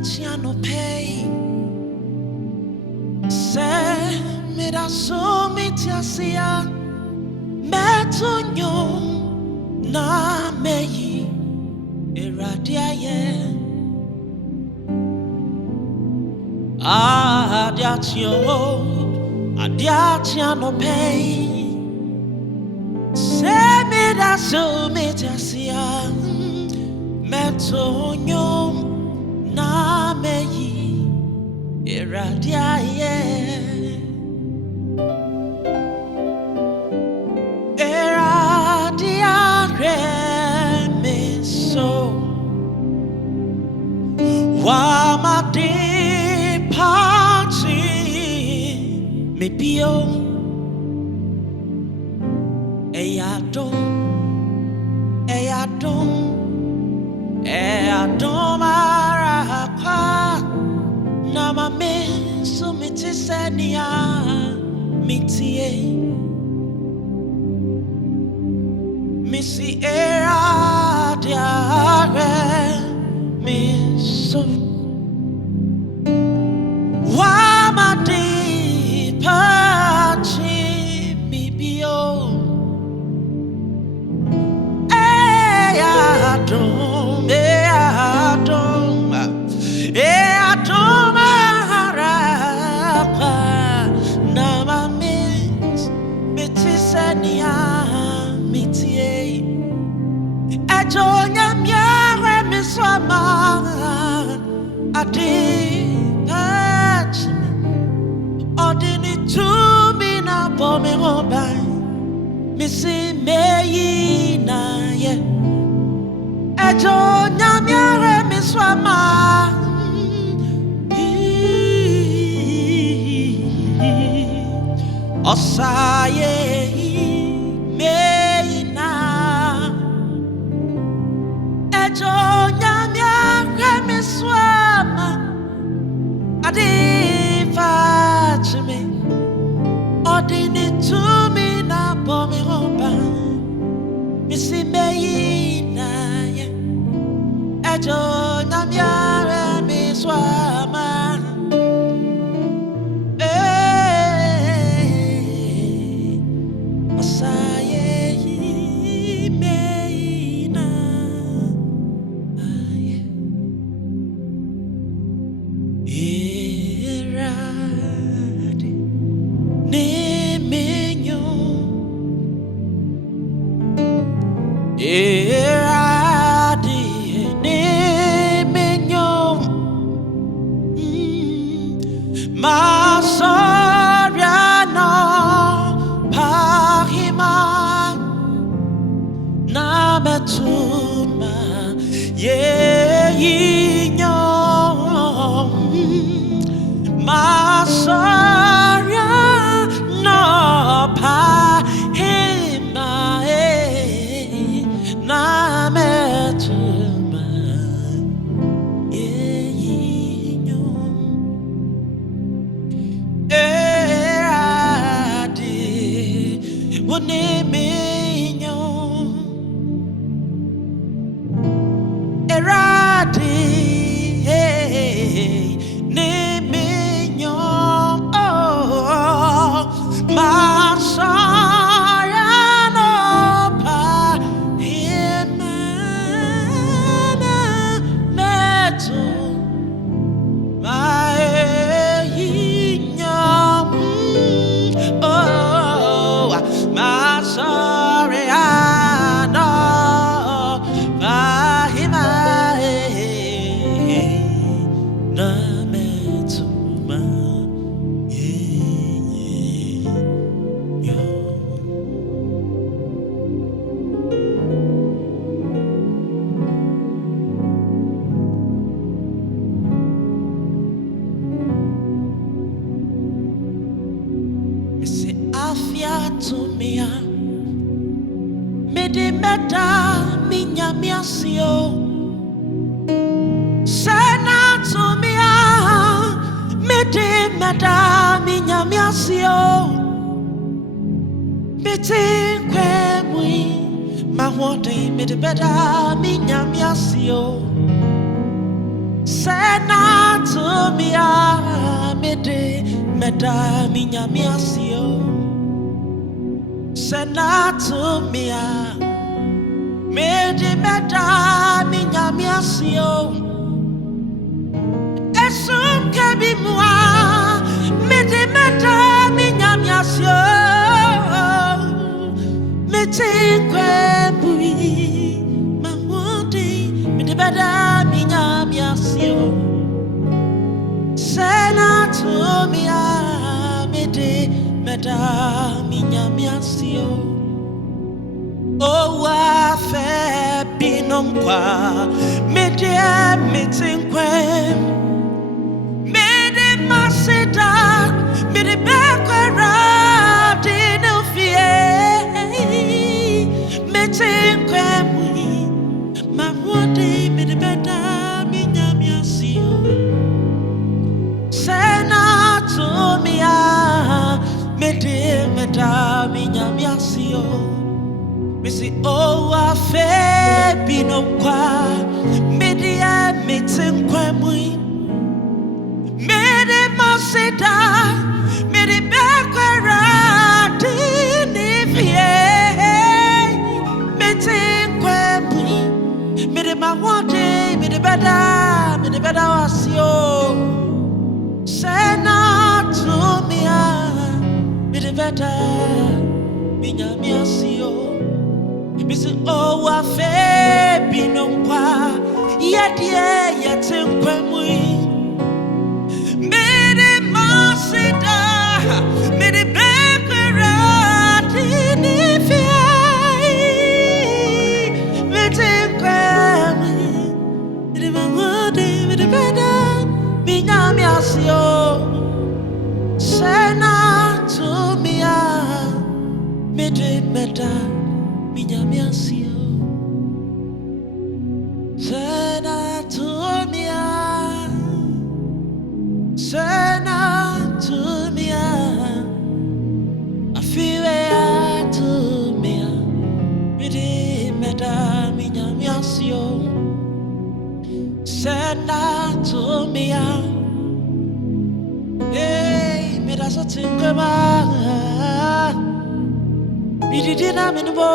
Chiano pay. Se me da so mi tiasia. Metonyo na meyi iradiaye. Adiachio pay. Se me da so mi tiasia. Metonyo na meyi iradiaye. Me so wa ma de party me bio eyadom marapa na ma me so me tisenia mitie Missy era diare mi so Wama di pachi mi bio Eadom harapa Nama mis mitisenia Ajonya miare miswama adi patch Odini tumi na bome hobai Missy meyi na ye Ajonya miare miswama Osaye meyi na Jonya miare miswama adi fachme Odini tumi na bome hoba Missy meyi na ye Jonya miare miswama Mede meda minya miasio Sana to mia Mede meda minya miasio Mete kwe mui Ma wode mede meda minya miasio Sena to me a mede meda minya miasio. Sena to me a mede meda minya miasio. Esum kabi mua mede meda minya miasio. Mete kwebui mahudi mede meda minya miasio. Sena to me a mede meda minya miasio. Oh, I feel binomqua, media meeting quem, mede masida, mede backera, dino fear, meeting quem, mamudi, mede beda, minyamiasio, sena to me, mede meda, minyamiasio. Missy, oh, I feel binomqua, media meeting quemui, mede masida, mede backera, dinivie, meeting quemui, mede mawade, mede beda wasio, sena to me, mede beda, minyamiasio. Missy, oh, I feel binomqua, yet, yet, in Quemui. Mede masida, mede backera, dinifia, mede Quemui, mede mamadi, mede beda, minyamiasio, sena to me, mede meda. Minyamiasio, sena to me, sena to me, I feel it to me, mede meda minyamiasio, sena to me, hey, meda so tinkwema. Didina minbo